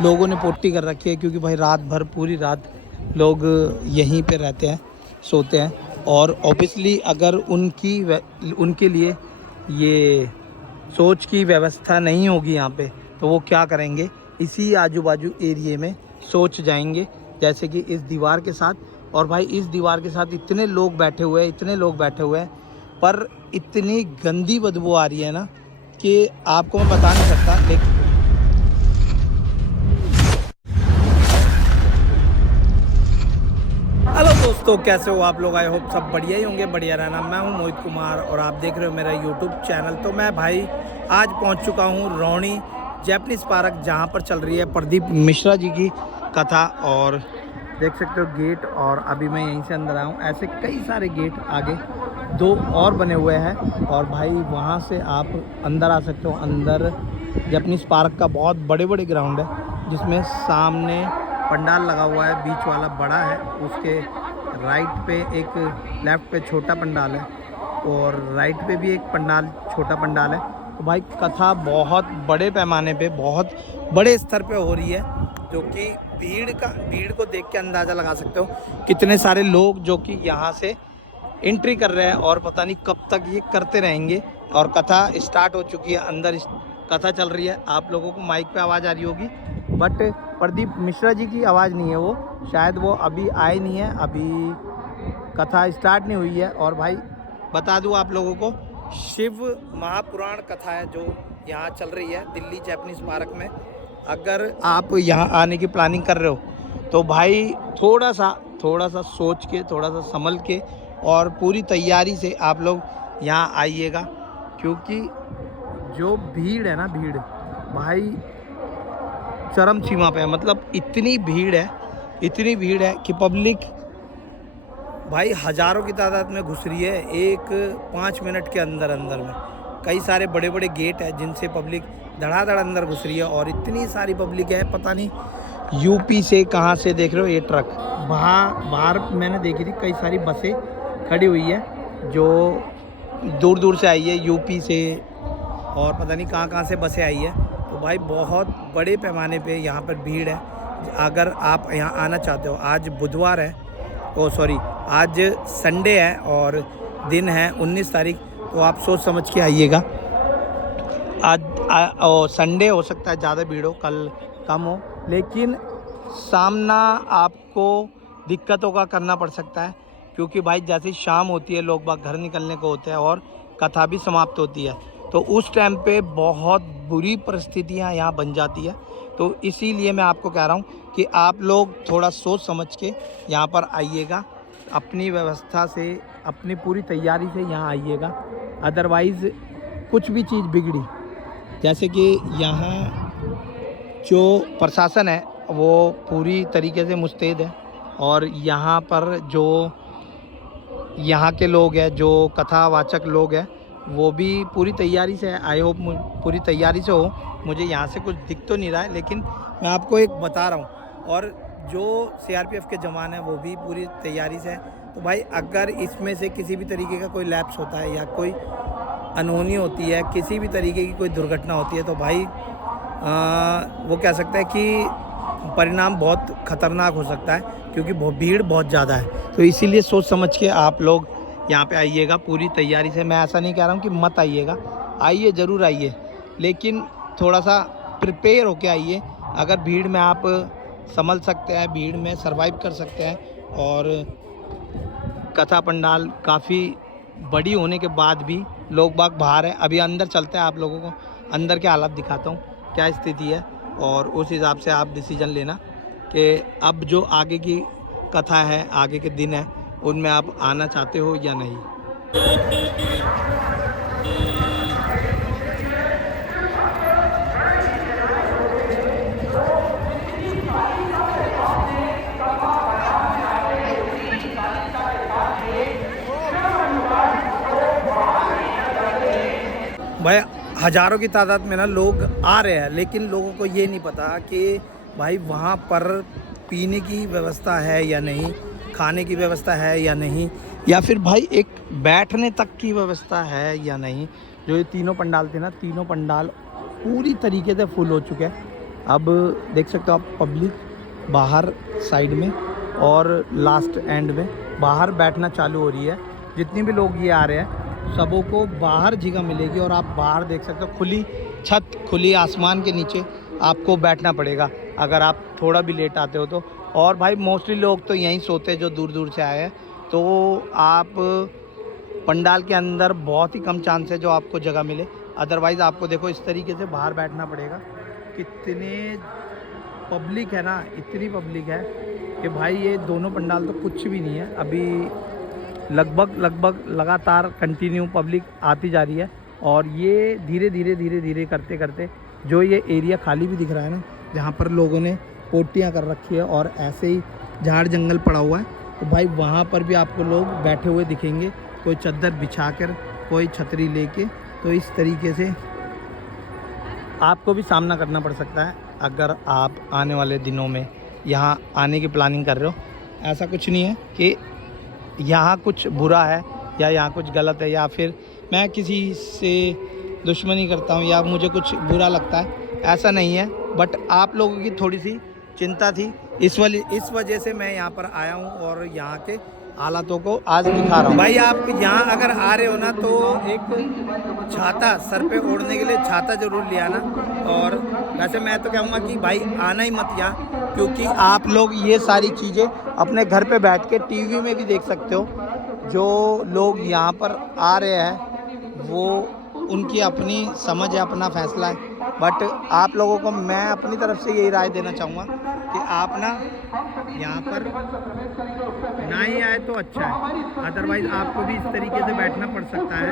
लोगों ने पोट्टी कर रखी है, क्योंकि भाई रात भर पूरी रात लोग यहीं पे रहते हैं, सोते हैं। और ऑब्वियसली अगर उनके लिए ये सोच की व्यवस्था नहीं होगी यहाँ पे, तो वो क्या करेंगे, इसी आजू बाजू एरिए में सोच जाएंगे, जैसे कि इस दीवार के साथ। और भाई इस दीवार के साथ इतने लोग बैठे हुए हैं, इतने लोग बैठे हुए हैं, पर इतनी गंदी बदबू आ रही है ना कि आपको मैं बता नहीं सकता। लेकिन हेलो दोस्तों, कैसे हो आप लोग? आई होप सब बढ़िया ही होंगे, बढ़िया रहना। मैं हूं मोहित कुमार और आप देख रहे हो मेरा यूट्यूब चैनल। तो मैं भाई आज पहुंच चुका हूं रोहिणी जैपनीज़ पार्क, जहां पर चल रही है प्रदीप मिश्रा जी की कथा। और देख सकते हो गेट, और अभी मैं यहीं से अंदर आया हूँ। ऐसे कई सारे गेट आगे दो और बने हुए हैं, और भाई वहाँ से आप अंदर आ सकते हो। अंदर जैपनीज़ पार्क का बहुत बड़े बड़े ग्राउंड है, जिसमें सामने पंडाल लगा हुआ है, बीच वाला बड़ा है, उसके राइट पे एक, लेफ्ट पे छोटा पंडाल है, और राइट पे भी एक पंडाल, छोटा पंडाल है। तो भाई कथा बहुत बड़े पैमाने पे, बहुत बड़े स्तर पे हो रही है, जो कि भीड़ को देख के अंदाज़ा लगा सकते हो कितने सारे लोग जो कि यहाँ से एंट्री कर रहे हैं, और पता नहीं कब तक ये करते रहेंगे। और कथा स्टार्ट हो चुकी है, अंदर कथा चल रही है। आप लोगों को माइक पे आवाज़ आ रही होगी, बट प्रदीप मिश्रा जी की आवाज़ नहीं है वो, शायद वो अभी आए नहीं है, अभी कथा स्टार्ट नहीं हुई है। और भाई बता दूं आप लोगों को, शिव महापुराण कथा है जो यहाँ चल रही है दिल्ली जैपनीज़ पार्क में। अगर आप यहाँ आने की प्लानिंग कर रहे हो, तो भाई थोड़ा सा सोच के, थोड़ा सा संभल के, और पूरी तैयारी से आप लोग यहाँ आइएगा। क्योंकि जो भीड़ है ना, भीड़ भाई चरम सीमा पे है। मतलब इतनी भीड़ है कि पब्लिक भाई हज़ारों की तादाद में घुस रही है एक 5 मिनट के अंदर में। कई सारे बड़े बड़े गेट हैं जिनसे पब्लिक धड़ाधड़ अंदर घुस रही है, और इतनी सारी पब्लिक है, पता नहीं यूपी से कहाँ से। देख रहे हो ये ट्रक बाहर मैंने देखी थी, कई सारी बसें खड़ी हुई है जो दूर दूर से आई है, यूपी से, और पता नहीं कहाँ से बसें आई है। तो भाई बहुत बड़े पैमाने पे यहाँ पर भीड़ है। अगर आप यहाँ आना चाहते हो, आज बुधवार है, आज संडे है, और दिन है 19 तारीख, तो आप सोच समझ के आइएगा। आज संडे हो सकता है ज़्यादा भीड़ हो, कल कम हो, लेकिन सामना आपको दिक्कतों का करना पड़ सकता है। क्योंकि भाई जैसे शाम होती है, लोग बाग घर निकलने को होते हैं, और कथा भी समाप्त होती है, तो उस टाइम पे बहुत बुरी परिस्थितियाँ यहाँ बन जाती है। तो इसीलिए मैं आपको कह रहा हूँ कि आप लोग थोड़ा सोच समझ के यहाँ पर आइएगा, अपनी व्यवस्था से, अपनी पूरी तैयारी से यहाँ आइएगा। अदरवाइज़ कुछ भी चीज़ बिगड़ी, जैसे कि यहाँ जो प्रशासन है वो पूरी तरीके से मुस्तैद है, और यहाँ पर जो यहाँ के लोग हैं, जो कथावाचक लोग हैं, वो भी पूरी तैयारी से है। आई होप पूरी तैयारी से हो। मुझे यहाँ से कुछ दिख तो नहीं रहा है, लेकिन मैं आपको एक बता रहा हूँ। और जो सीआरपीएफ के जवान हैं वो भी पूरी तैयारी से है। तो भाई अगर इसमें से किसी भी तरीके का कोई लैप्स होता है, या कोई अनहोनी होती है, किसी भी तरीके की कोई दुर्घटना होती है, तो भाई वो कह सकते हैं कि परिणाम बहुत ख़तरनाक हो सकता है, क्योंकि भीड़ बहुत ज़्यादा है। तो इसीलिए सोच समझ के आप लोग यहाँ पे आइएगा पूरी तैयारी से। मैं ऐसा नहीं कह रहा हूँ कि मत आइएगा, आइए, ज़रूर आइए, लेकिन थोड़ा सा प्रिपेयर होके आइए। अगर भीड़ में आप संभल सकते हैं, भीड़ में सरवाइव कर सकते हैं, और कथा पंडाल काफ़ी बड़ी होने के बाद भी लोग बाग बाहर है। अभी अंदर चलते हैं, आप लोगों को अंदर के हालात दिखाता हूँ, क्या स्थिति है, और उस हिसाब से आप डिसीजन लेना कि अब जो आगे की कथा है, आगे के दिन है, उनमें आप आना चाहते हो या नहीं। भाई हज़ारों की तादाद में ना लोग आ रहे हैं, लेकिन लोगों को ये नहीं पता कि भाई वहाँ पर पीने की व्यवस्था है या नहीं, खाने की व्यवस्था है या नहीं, या फिर भाई एक बैठने तक की व्यवस्था है या नहीं। जो ये तीनों पंडाल थे ना, तीनों पंडाल पूरी तरीके से फुल हो चुके हैं। अब देख सकते हो आप पब्लिक बाहर साइड में और लास्ट एंड में बाहर बैठना चालू हो रही है। जितनी भी लोग ये आ रहे हैं सबों को बाहर जगह मिलेगी और आप बाहर देख सकते हो खुली छत, खुली आसमान के नीचे आपको बैठना पड़ेगा अगर आप थोड़ा भी लेट आते हो तो। और भाई मोस्टली लोग तो यहीं सोते हैं जो दूर दूर से आए हैं, तो आप पंडाल के अंदर बहुत ही कम चांस है जो आपको जगह मिले। अदरवाइज़ आपको देखो इस तरीके से बाहर बैठना पड़ेगा। कितने पब्लिक है ना, इतनी पब्लिक है कि भाई ये दोनों पंडाल तो कुछ भी नहीं है। अभी लगभग लगातार कंटिन्यू पब्लिक आती जा रही है और ये धीरे धीरे करते करते जो ये एरिया खाली भी दिख रहा है ना, जहाँ पर लोगों ने पोटियाँ कर रखी है और ऐसे ही झाड़ जंगल पड़ा हुआ है, तो भाई वहाँ पर भी आपको लोग बैठे हुए दिखेंगे, कोई चादर बिछाकर, कोई छतरी लेके। तो इस तरीके से आपको भी सामना करना पड़ सकता है अगर आप आने वाले दिनों में यहाँ आने की प्लानिंग कर रहे हो। ऐसा कुछ नहीं है कि यहाँ कुछ बुरा है या यहाँ कुछ गलत है या फिर मैं किसी से दुश्मनी करता हूँ या मुझे कुछ बुरा लगता है, ऐसा नहीं है। बट आप लोगों की थोड़ी सी चिंता थी, इस वजह से मैं यहाँ पर आया हूँ और यहाँ के हालातों को आज दिखा रहा हूँ। भाई आप यहाँ अगर आ रहे हो ना तो एक छाता सर पे ओढ़ने के लिए छाता ज़रूर ले आना। और वैसे मैं तो कहूँगा कि भाई आना ही मत यहाँ, क्योंकि आप लोग ये सारी चीज़ें अपने घर पे बैठ के टीवी में भी देख सकते हो। जो लोग यहाँ पर आ रहे हैं वो उनकी अपनी समझ है, अपना फैसला है। बट आप लोगों को मैं अपनी तरफ से यही राय देना चाहूँगा कि आप ना यहाँ पर ना ही आए तो अच्छा है, अदरवाइज़ आपको भी इस तरीके से बैठना पड़ सकता है।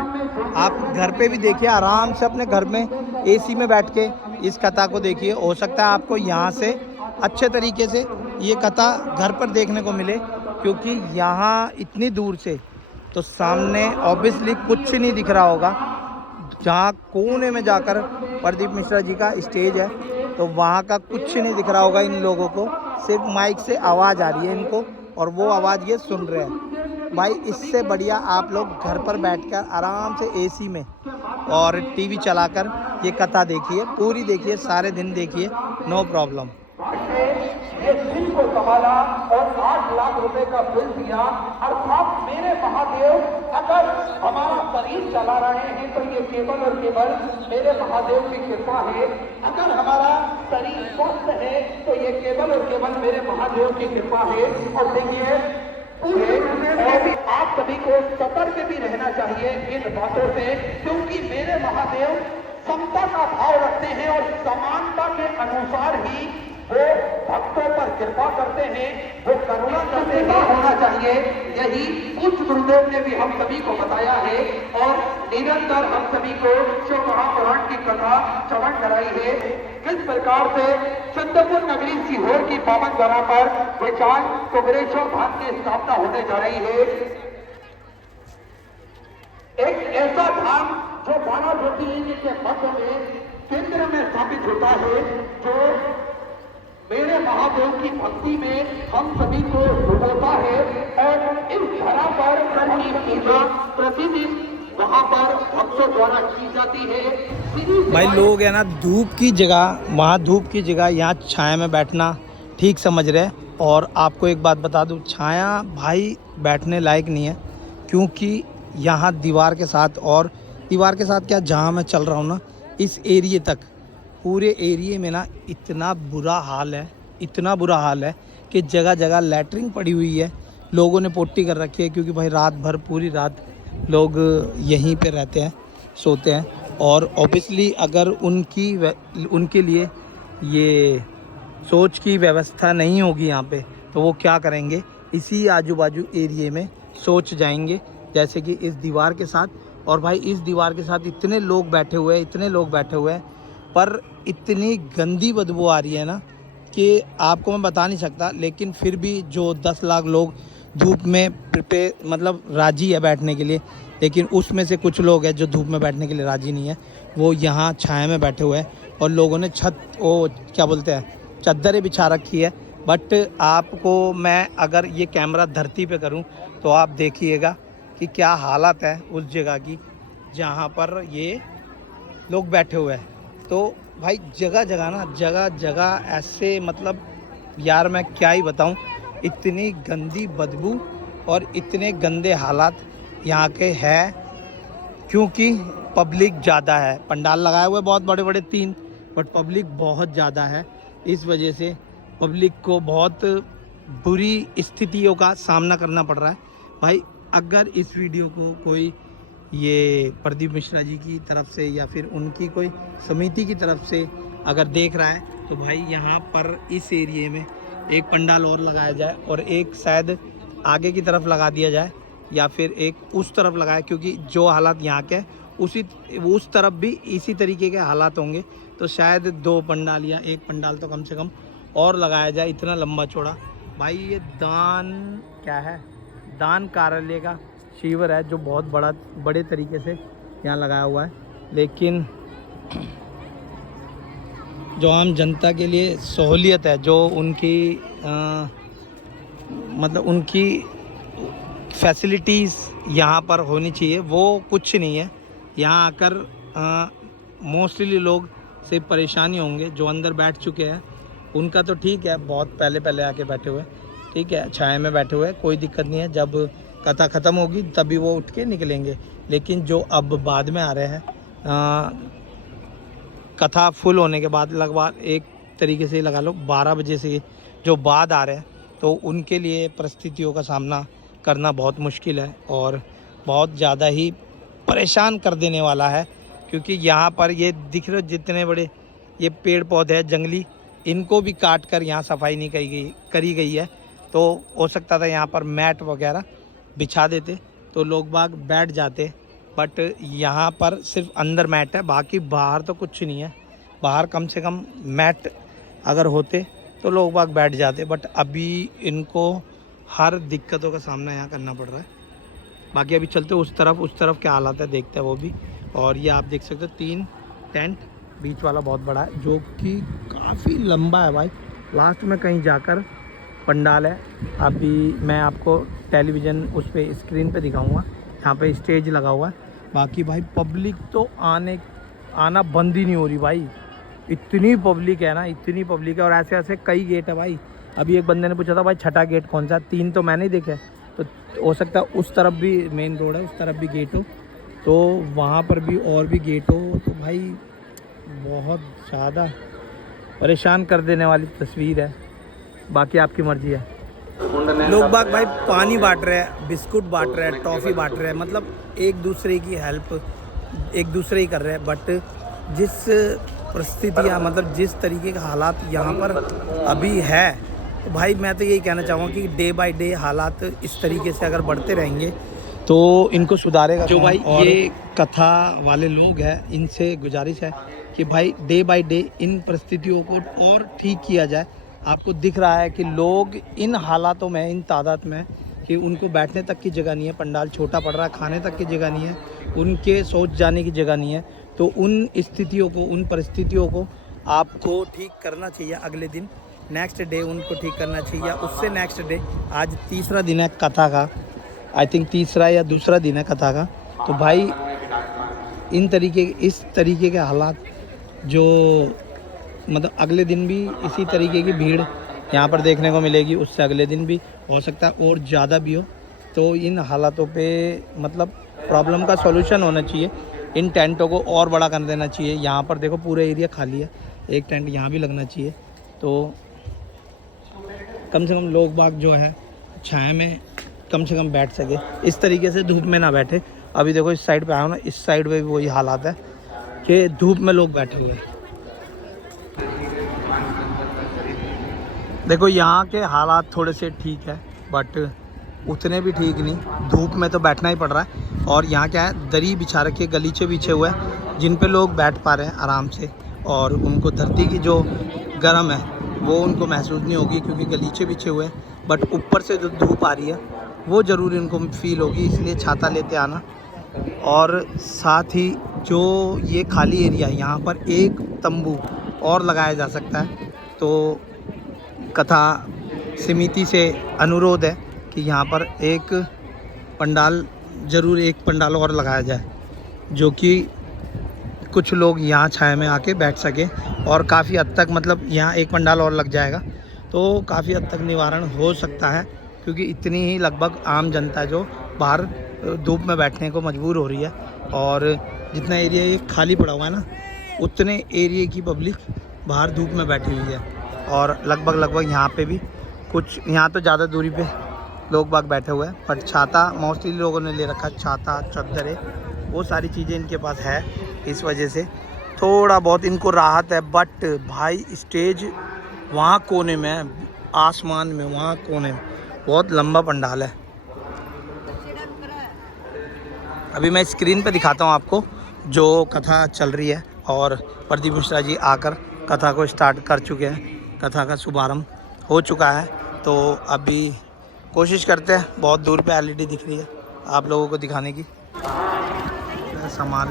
आप घर पे भी देखिए, आराम से अपने घर में एसी में बैठ के इस कथा को देखिए। हो सकता है आपको यहाँ से अच्छे तरीके से ये कथा घर पर देखने को मिले, क्योंकि यहाँ इतनी दूर से तो सामने ऑब्वियसली कुछ नहीं दिख रहा होगा। जहाँ कोने में जाकर प्रदीप मिश्रा जी का स्टेज है तो वहाँ का कुछ नहीं दिख रहा होगा इन लोगों को, सिर्फ माइक से आवाज़ आ रही है इनको और वो आवाज़ ये सुन रहे हैं। भाई इससे बढ़िया आप लोग घर पर बैठकर आराम से एसी में और टीवी चलाकर ये कथा देखिए, पूरी देखिए, सारे दिन देखिए, नो प्रॉब्लम। ये दिल को संभाला और 8 लाख रुपए का बिल दिया। अर्थात मेरे महादेव अगर हमारा शरीर चला रहे हैं तो ये केवल और केवल मेरे महादेव की कृपा है। अगर हमारा शरीर स्वस्थ है तो ये केवल और केवल मेरे महादेव की कृपा है। और देखिए आप सभी को सतर्क भी रहना चाहिए इन बातों से, क्योंकि मेरे महादेव समता का भाव रखते हैं और समानता के अनुसार ही वो भक्तों पर कृपा करते हैं, वो करुणा करते हैं। होना चाहिए, यही उच्च गुरुदेव ने भी हम सभी को बताया है और निरंतर हम सभी को शिव महापुराण की कथा श्रवण कराई है। किस प्रकार से चंद्रपुर नगरी सीहोर की पावन धरा पर विशाल कुबेरेश्वर धाम की स्थापना होने जा रही है। एक ऐसा धाम जो 12 ज्योतिर्लिंग के मध्य में केंद्र में स्थापित होता है, जो मेरे महादेव की भक्ति में हम सभी को डुबोता है। और इस धरा पर पूजा प्रतिदिन वहां पर भक्तों द्वारा की जाती है। भाई लोग है ना धूप की जगह, वहाँ धूप की जगह यहाँ छाया में बैठना ठीक समझ रहे हैं। और आपको एक बात बता दूँ, छाया भाई बैठने लायक नहीं है, क्योंकि यहाँ दीवार के साथ, और दीवार के साथ क्या, जहाँ मैं चल रहा हूँ ना इस एरिए तक, पूरे एरिए में ना इतना बुरा हाल है, इतना बुरा हाल है कि जगह जगह लैटरिन पड़ी हुई है, लोगों ने पोटी कर रखी है। क्योंकि भाई रात भर पूरी रात लोग यहीं पे रहते हैं, सोते हैं। और ऑब्वियसली अगर उनके लिए ये सोच की व्यवस्था नहीं होगी यहाँ पे, तो वो क्या करेंगे, इसी आजू बाजू एरिए में सोच जाएंगे, जैसे कि इस दीवार के साथ। और भाई इस दीवार के साथ इतने लोग बैठे हुए हैं, इतने लोग बैठे हुए हैं, पर इतनी गंदी बदबू आ रही है ना कि आपको मैं बता नहीं सकता। लेकिन फिर भी जो 10 लाख लोग धूप में मतलब राजी है बैठने के लिए, लेकिन उसमें से कुछ लोग हैं जो धूप में बैठने के लिए राजी नहीं है, वो यहाँ छाया में बैठे हुए हैं। और लोगों ने क्या बोलते हैं, चादरें बिछा रखी है। बट आपको मैं अगर ये कैमरा धरती पे करूँ तो आप देखिएगा कि क्या हालत है उस जगह की जहाँ पर ये लोग बैठे हुए हैं। तो भाई जगह जगह ना, जगह जगह ऐसे मतलब यार मैं क्या ही बताऊं, इतनी गंदी बदबू और इतने गंदे हालात यहाँ के हैं, क्योंकि पब्लिक ज़्यादा है। पंडाल लगाए हुए बहुत बड़े बड़े 3, बट पब्लिक बहुत ज़्यादा है। इस वजह से पब्लिक को बहुत बुरी स्थितियों का सामना करना पड़ रहा है। भाई अगर इस वीडियो को कोई ये प्रदीप मिश्रा जी की तरफ से या फिर उनकी कोई समिति की तरफ से अगर देख रहा है, तो भाई यहाँ पर इस एरिए में एक पंडाल और लगाया जाए और एक शायद आगे की तरफ लगा दिया जाए या फिर एक उस तरफ लगाए, क्योंकि जो हालात यहाँ के उसी उस तरफ भी इसी तरीके के हालात होंगे। तो शायद 2 पंडाल या 1 पंडाल तो कम से कम और लगाया जाए, इतना लंबा चौड़ा। भाई ये दान क्या है, दान कार्यालय का शिविर है जो बहुत बड़े तरीके से यहाँ लगाया हुआ है, लेकिन जो आम जनता के लिए सहूलियत है, जो उनकी मतलब उनकी फैसिलिटीज़ यहाँ पर होनी चाहिए, वो कुछ नहीं है। यहाँ आकर मोस्टली लोग से परेशानी होंगे, जो अंदर बैठ चुके हैं उनका तो ठीक है, बहुत पहले आके बैठे हुए, ठीक है, छाया में बैठे हुए, कोई दिक्कत नहीं है। जब कथा ख़त्म होगी तभी वो उठ के निकलेंगे। लेकिन जो अब बाद में आ रहे हैं, कथा फुल होने के बाद लगभग एक तरीके से लगा लो 12 बजे से जो बाद आ रहे हैं, तो उनके लिए परिस्थितियों का सामना करना बहुत मुश्किल है और बहुत ज़्यादा ही परेशान कर देने वाला है। क्योंकि यहाँ पर ये दिख रहे जितने बड़े ये पेड़ पौधे हैं जंगली, इनको भी काट कर यहाँ सफाई नहीं करी गई है। तो हो सकता था यहाँ पर मैट वगैरह बिछा देते तो लोग बाग बैठ जाते, बट यहाँ पर सिर्फ अंदर मैट है, बाकी बाहर तो कुछ नहीं है। बाहर कम से कम मैट अगर होते तो लोग बाग बैठ जाते, बट अभी इनको हर दिक्कतों का सामना यहाँ करना पड़ रहा है। बाकी अभी चलते उस तरफ क्या हालात है देखते हैं वो भी। और ये आप देख सकते हो 3 टेंट, बीच वाला बहुत बड़ा है जो कि काफ़ी लंबा है भाई। लास्ट में कहीं जाकर पंडाल है। अभी मैं आपको टेलीविज़न उस पर स्क्रीन पे दिखाऊंगा, यहाँ पे स्टेज लगा हुआ है। बाकी भाई पब्लिक तो आना बंद ही नहीं हो रही भाई, इतनी पब्लिक है ना, इतनी पब्लिक है। और ऐसे ऐसे कई गेट है भाई। अभी एक बंदे ने पूछा था भाई छठा गेट कौन सा, 3 तो मैंने ही देखे, तो हो सकता है उस तरफ भी मेन रोड है, उस तरफ भी गेट हो, तो वहाँ पर भी और भी गेट हो। तो भाई बहुत ज़्यादा परेशान कर देने वाली तस्वीर है। बाकी आपकी मर्ज़ी है। लोग बाग भाई पानी बांट रहे हैं, बिस्कुट बांट रहे हैं, टॉफ़ी बांट रहे हैं, मतलब एक दूसरे की हेल्प एक दूसरे ही कर रहे हैं। बट जिस परिस्थितियाँ मतलब जिस तरीके के हालात यहाँ पर अभी है, तो भाई मैं तो यही कहना चाहूँगा कि डे बाय डे हालात इस तरीके से अगर बढ़ते रहेंगे तो इनको सुधारेगा। जो भाई ये कथा वाले लोग हैं, इनसे गुजारिश है कि भाई डे बाय डे इन परिस्थितियों को और ठीक किया जाए। आपको दिख रहा है कि लोग इन हालातों में, इन तादाद में, कि उनको बैठने तक की जगह नहीं है, पंडाल छोटा पड़ रहा है, खाने तक की जगह नहीं है, उनके सोच जाने की जगह नहीं है। तो उन स्थितियों को, उन परिस्थितियों को आपको ठीक करना चाहिए। अगले दिन नेक्स्ट डे उनको ठीक करना चाहिए, उससे नेक्स्ट डे। आज 3रा दिन है कथा का, आई थिंक 3रा या दूसरा दिन है कथा का। तो भाई इस तरीके के हालात जो मतलब अगले दिन भी इसी तरीके की भीड़ यहाँ पर देखने को मिलेगी, उससे अगले दिन भी हो सकता है और ज़्यादा भी हो। तो इन हालातों पे मतलब प्रॉब्लम का सॉल्यूशन होना चाहिए। इन टेंटों को और बड़ा कर देना चाहिए। यहाँ पर देखो पूरा एरिया खाली है, एक टेंट यहाँ भी लगना चाहिए, तो कम से कम लोग बाग जो है छाया में कम से कम बैठ सके, इस तरीके से धूप में ना बैठे। अभी देखो इस साइड पे आया ना, इस साइड पे भी वही हालात है कि धूप में लोग बैठे हुए हैं। देखो यहाँ के हालात थोड़े से ठीक है, बट उतने भी ठीक नहीं, धूप में तो बैठना ही पड़ रहा है। और यहाँ क्या है, दरी बिछा रखी, गलीचे बिछे हुए हैं जिन पे लोग बैठ पा रहे हैं आराम से, और उनको धरती की जो गर्म है वो उनको महसूस नहीं होगी क्योंकि गलीचे बिछे हुए हैं। बट ऊपर से जो धूप आ रही है वो ज़रूर उनको फील होगी, इसलिए छाता लेते आना। और साथ ही जो ये खाली एरिया है, यहाँ पर एक तंबू और लगाया जा सकता है। तो कथा समिति से अनुरोध है कि यहाँ पर एक पंडाल और लगाया जाए, जो कि कुछ लोग यहाँ छाया में आके बैठ सकें, और काफ़ी हद तक मतलब यहाँ एक पंडाल और लग जाएगा तो काफ़ी हद तक निवारण हो सकता है, क्योंकि इतनी ही लगभग आम जनता जो बाहर धूप में बैठने को मजबूर हो रही है। और जितना एरिया ये खाली पड़ा हुआ है ना, उतने एरिया की पब्लिक बाहर धूप में बैठी हुई है। और लगभग यहाँ पे भी कुछ, यहाँ तो ज़्यादा दूरी पे लोग बाग बैठे हुए हैं, बट छाता मोस्टली लोगों ने ले रखा, छाता चद्दरें वो सारी चीज़ें इनके पास है, इस वजह से थोड़ा बहुत इनको राहत है। बट भाई स्टेज वहाँ कोने में है, आसमान में वहाँ कोने में, बहुत लंबा पंडाल है। अभी मैं स्क्रीन पे दिखाता हूँ आपको जो कथा चल रही है, और प्रदीप मिश्रा जी आकर कथा को स्टार्ट कर चुके हैं, कथा का शुभारंभ हो चुका है। तो अभी कोशिश करते हैं, बहुत दूर पे एलईडी दिख रही है आप लोगों को दिखाने की। सामान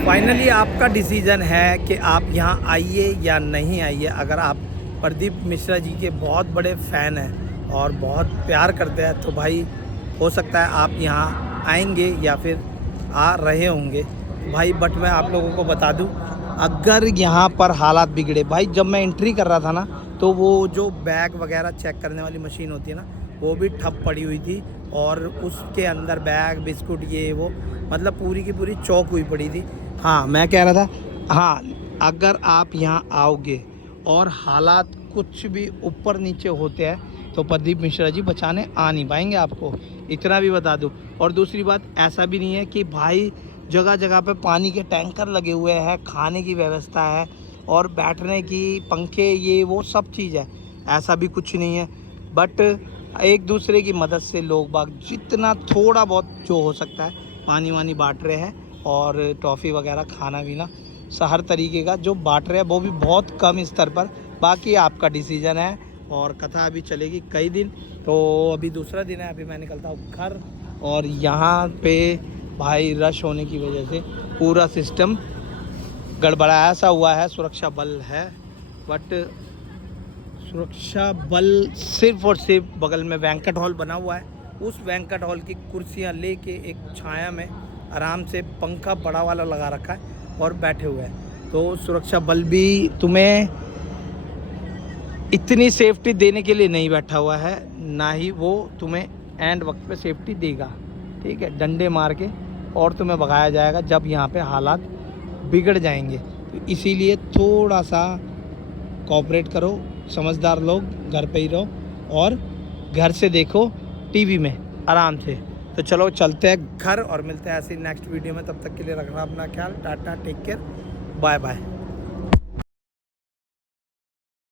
फाइनली आपका डिसीजन है कि आप यहाँ आइए या नहीं आइए। अगर आप प्रदीप मिश्रा जी के बहुत बड़े फ़ैन हैं और बहुत प्यार करते हैं तो भाई हो सकता है आप यहाँ आएंगे या फिर आ रहे होंगे भाई। बट मैं आप लोगों को बता दूं, अगर यहाँ पर हालात बिगड़े, भाई जब मैं एंट्री कर रहा था ना तो वो जो बैग वगैरह चेक करने वाली मशीन होती है ना, वो भी ठप पड़ी हुई थी, और उसके अंदर बैग बिस्कुट ये वो मतलब पूरी की पूरी चौक हुई पड़ी थी। हाँ मैं कह रहा था, हाँ अगर आप यहाँ आओगे और हालात कुछ भी ऊपर नीचे होते हैं तो प्रदीप मिश्रा जी बचाने आ नहीं पाएंगे आपको, इतना भी बता दूं। और दूसरी बात, ऐसा भी नहीं है कि भाई जगह जगह पे पानी के टैंकर लगे हुए हैं, खाने की व्यवस्था है और बैठने की पंखे ये वो सब चीज़ है, ऐसा भी कुछ नहीं है। बट एक दूसरे की मदद से लोग बाग जितना थोड़ा बहुत जो हो सकता है पानी वानी बांट रहे हैं, और टॉफ़ी वगैरह खाना पीना हर तरीके का जो बांट रहे हैं, वो भी बहुत कम स्तर पर। बाकी आपका डिसीजन है, और कथा अभी चलेगी कई दिन, तो अभी दूसरा दिन है, अभी मैं निकलता हूँ घर। और यहाँ पे भाई रश होने की वजह से पूरा सिस्टम गड़बड़ाया सा हुआ है। सुरक्षा बल है, बट सुरक्षा बल सिर्फ और सिर्फ बगल में बैंक्वेट हॉल बना हुआ है, उस बैंक्वेट हॉल की कुर्सियाँ लेके एक छाया में आराम से पंखा बड़ा वाला लगा रखा है और बैठे हुए हैं। तो सुरक्षा बल भी तुम्हें इतनी सेफ्टी देने के लिए नहीं बैठा हुआ है, ना ही वो तुम्हें एंड वक्त पे सेफ्टी देगा, ठीक है। डंडे मार के और तुम्हें भगाया जाएगा जब यहाँ पे हालात बिगड़ जाएंगे। तो इसीलिए थोड़ा सा कोऑपरेट करो, समझदार लोग, घर पे ही रहो और घर से देखो टीवी में आराम से। तो चलो चलते हैं घर और मिलते हैं ऐसे नेक्स्ट वीडियो में। तब तक के लिए रखना अपना ख्याल। Tata, take care, bye bye.